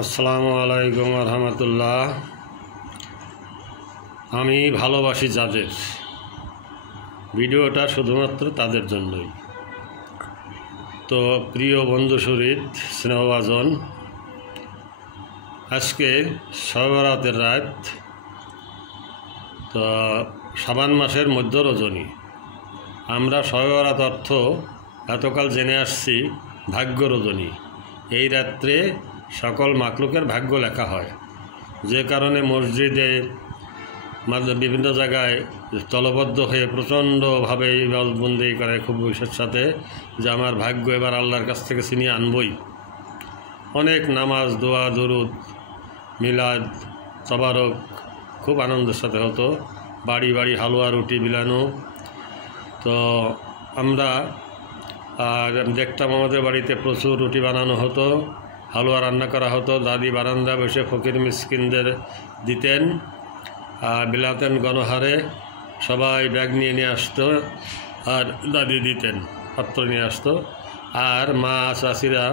আসসালামু আলাইকুম রহমতুল্লাহ। আমি ভালোবাসি যাদের, ভিডিওটা শুধুমাত্র তাদের জন্যই। তো প্রিয় বন্ধু শরীর স্নেহভাজন, আজকে শবে বরাতের রাত। তো শাবান মাসের মধ্য রজনী। আমরা শবে বরাত অর্থ এতকাল জেনে আসছি ভাগ্য রজনী। এই রাত্রে সকল মাকলুকের ভাগ্য লেখা হয়, যে কারণে মসজিদে বিভিন্ন জায়গায় দলবদ্ধ হয়ে প্রচণ্ডভাবে ইবাদতবন্দি করে খুব বিশেষ সাথে, যে আমার ভাগ্য এবার আল্লাহর কাছ থেকে ছিনিয়ে আনবই। অনেক নামাজ, দোয়া, দরুদ, মিলাদ, তবারক খুব আনন্দের সাথে হতো। বাড়ি বাড়ি হালুয়া রুটি বিলানো। তো আমরা দেখতাম আমাদের বাড়িতে প্রচুর রুটি বানানো হতো, হালুয়া রান্না করা হতো। দাদি বারান্দা বসে ফকির মিসকিনদের দিতেন, বিলাতেন গণহারে। সবাই ব্যাগ নিয়ে আসতো আর দাদি দিতেন, পাত্র নিয়ে আসতো। আর মা চাষিরা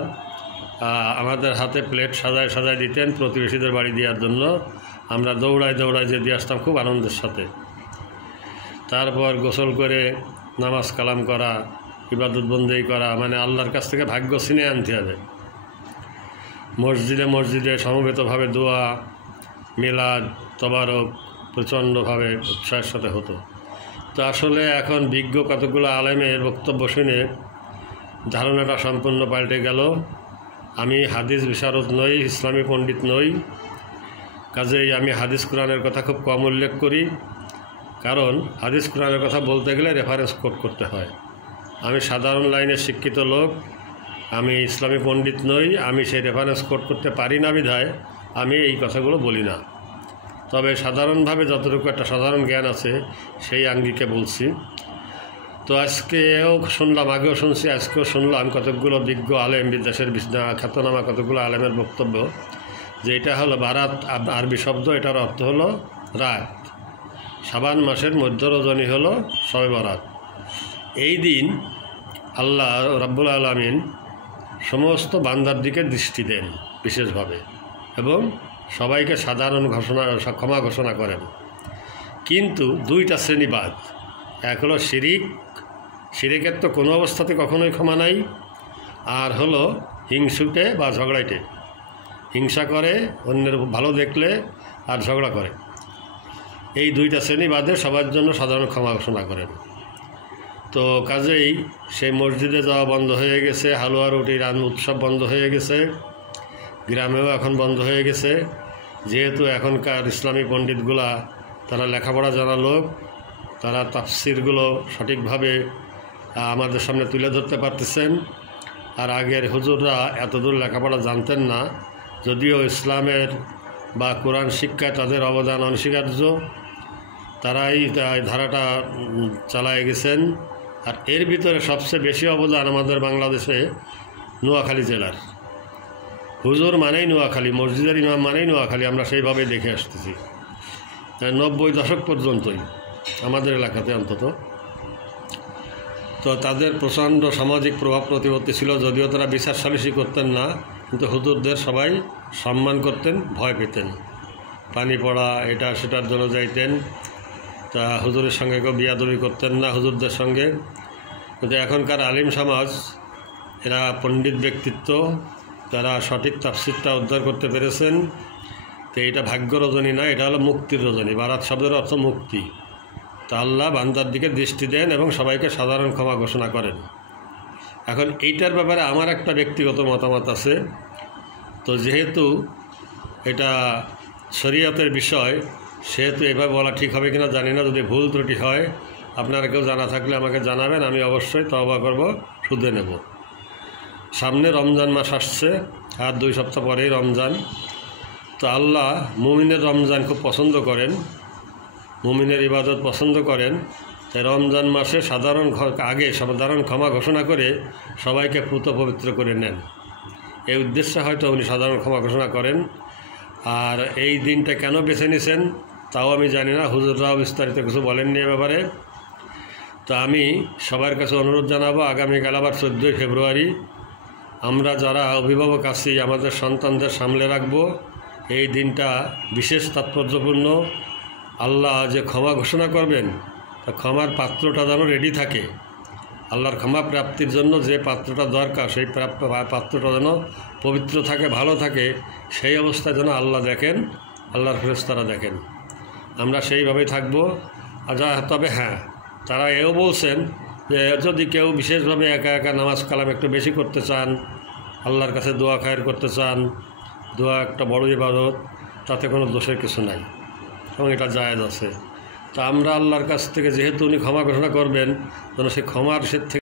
আমাদের হাতে প্লেট সাজায় সাজায় দিতেন প্রতিবেশীদের বাড়ি দেওয়ার জন্য। আমরা দৌড়ায় যে দিয়ে আসতাম খুব আনন্দের সাথে। তারপর গোসল করে নামাজ কালাম করা, ইবাদত বন্দি করা, মানে আল্লাহর কাছ থেকে ভাগ্য ছিনিয়ে আনতে হবে। মসজিদে মসজিদে সমবেতভাবে দোয়া, মিলাদ, তবারক প্রচণ্ডভাবে উৎসাহের সাথে হতো। তো আসলে এখন বিজ্ঞ কতগুলো আলেমের বক্তব্য শুনে ধারণাটা সম্পূর্ণ পাল্টে গেল। আমি হাদিস বিশারদ নই, ইসলামী পণ্ডিত নই, কাজেই আমি হাদিস কোরআনের কথা খুব কম উল্লেখ করি, কারণ হাদিস কোরআনের কথা বলতে গেলে রেফারেন্স কোট করতে হয়। আমি সাধারণ লাইনের শিক্ষিত লোক, আমি ইসলামী পণ্ডিত নই, আমি সেই রেফারেন্স কোট করতে পারি না বিধায় আমি এই কথাগুলো বলি না। তবে সাধারণভাবে যতটুকু একটা সাধারণ জ্ঞান আছে সেই আঙ্গিকে বলছি। তো আজকেও শুনলাম, আগেও শুনছি, আজকেও শুনলাম কতকগুলো বিজ্ঞ আলেম, বিদেশের খ্যাতনামা কতগুলো আলেমের বক্তব্য, যে এটা হলো বারাত, আরবি শব্দ, এটার অর্থ হলো রাত। শাবান মাসের মধ্য রজনী হলো শবে বরাত। এই দিন আল্লাহ রাব্বুল আলামিন সমস্ত বান্দার দিকে দৃষ্টি দেন বিশেষভাবে, এবং সবাইকে সাধারণ ক্ষমা ঘোষণা করেন। কিন্তু দুইটা শ্রেণী বাদ। এক হলো শিরিকের তো কোনো অবস্থাতে কখনোই ক্ষমা নাই। আর হলো হিংসুটে বা ঝগড়াইটে, হিংসা করে, অন্যের ভালো দেখলে আর ঝগড়া করে। এই দুইটা শ্রেণী বাদে সবার জন্য সাধারণ ক্ষমা ঘোষণা করেন। তো কাজেই সেই মসজিদে যাওয়া বন্ধ হয়ে গেছে, হালুয়া রুটি উৎসব বন্ধ হয়ে গেছে, গ্রামেও এখন বন্ধ হয়ে গেছে। যেহেতু এখনকার ইসলামী পণ্ডিতগুলা তারা লেখাপড়া জানা লোক, তারা তাফসিরগুলো সঠিকভাবে আমাদের সামনে তুলে ধরতে পারতেছেন। আর আগের হুজুররা এতদূর লেখাপড়া জানতেন না, যদিও ইসলামের বা কোরআন শিক্ষায় তাদের অবদান অনস্বীকার্য। তারাই ধারাটা চালায় গেছেন। আর এর ভিতরে সবচেয়ে বেশি অবদান আমাদের বাংলাদেশে নোয়াখালী জেলার। হুজুর মানেই নোয়াখালী, মসজিদের ইমাম মানেই নোয়াখালী, আমরা সেইভাবেই দেখে আসতেছি 90 দশক পর্যন্তই আমাদের এলাকাতে অন্তত। তো তাদের প্রচণ্ড সামাজিক প্রভাব প্রতিপত্তি ছিল, যদিও তারা বিচার সালিসি করতেন না, কিন্তু হুজুরদের সবাই সম্মান করতেন, ভয় পেতেন। পানি পড়া এটা সেটার জন্য যাইতেন। তা হুজুরের সঙ্গে কেউ বিয়াদবি করতেন না হুজুরদের সঙ্গে। কিন্তু এখনকার আলিম সমাজ, এরা পণ্ডিত ব্যক্তিত্ব, তারা সঠিক তাফসিরটা উদ্ধার করতে পেরেছেন। তো এটা ভাগ্য রজনী না, এটা হলো মুক্তির রজনী। বারাত শব্দের অর্থ মুক্তি। তা আল্লাহ বান্দার দিকে দৃষ্টি দেন এবং সবাইকে সাধারণ ক্ষমা ঘোষণা করেন। এখন এইটার ব্যাপারে আমার একটা ব্যক্তিগত মতামত আছে। তো যেহেতু এটা শরীয়তের বিষয়, সেহেতু এভাবে বলা ঠিক হবে কিনা জানি না। যদি ভুল ত্রুটি হয়, আপনারা কেউ জানা থাকলে আমাকে জানাবেন, আমি অবশ্যই তওবা করব, শুধরে নেব। সামনে রমজান মাস আসছে, আর 2 সপ্তাহ পরেই রমজান। তো আল্লাহ মুমিনের রমজান খুব পছন্দ করেন, মুমিনের ইবাদত পছন্দ করেন। তাই রমজান মাসে সাধারণ ক্ষমা ঘোষণা করে সবাইকে পুত পবিত্র করে নেন। এই উদ্দেশ্যে হয়তো উনি সাধারণ ক্ষমা ঘোষণা করেন। আর এই দিনটা কেন বেছে নিয়েছেন তাও আমি জানি না, হুজুররাও বিস্তারিত কিছু বলেননি এ ব্যাপারে। তো আমি সবার কাছে অনুরোধ জানাবো, আগামীকাল আবার 14 ফেব্রুয়ারি আমরা যারা অভিভাবক আছি আমাদের সন্তানদের সামলে রাখবো। এই দিনটা বিশেষ তাৎপর্যপূর্ণ। আল্লাহ যে ক্ষমা ঘোষণা করবেন, তা ক্ষমার পাত্রটা যেন রেডি থাকে। আল্লাহর ক্ষমা প্রাপ্তির জন্য যে পাত্রটা দরকার, সেই পাত্রটা যেন পবিত্র থাকে, ভালো থাকে, সেই অবস্থায় যেন আল্লাহ দেখেন, আল্লাহর ফেরেশতারা দেখেন। আমরা সেইভাবেই থাকবো। তবে হ্যাঁ, তারা এও বলছেন যে যদি কেউ বিশেষভাবে একা একা নামাজ কালাম একটু বেশি করতে চান, আল্লাহর কাছে দোয়া খায়ের করতে চান, দোয়া একটা বড় ইবাদত, তাতে কোনো দোষের কিছু নাই এবং এটা জায়েজ আছে। তা আমরা আল্লাহর কাছ থেকে, যেহেতু উনি ক্ষমা ঘোষণা করবেন, যেন সেই ক্ষমার সে থেকে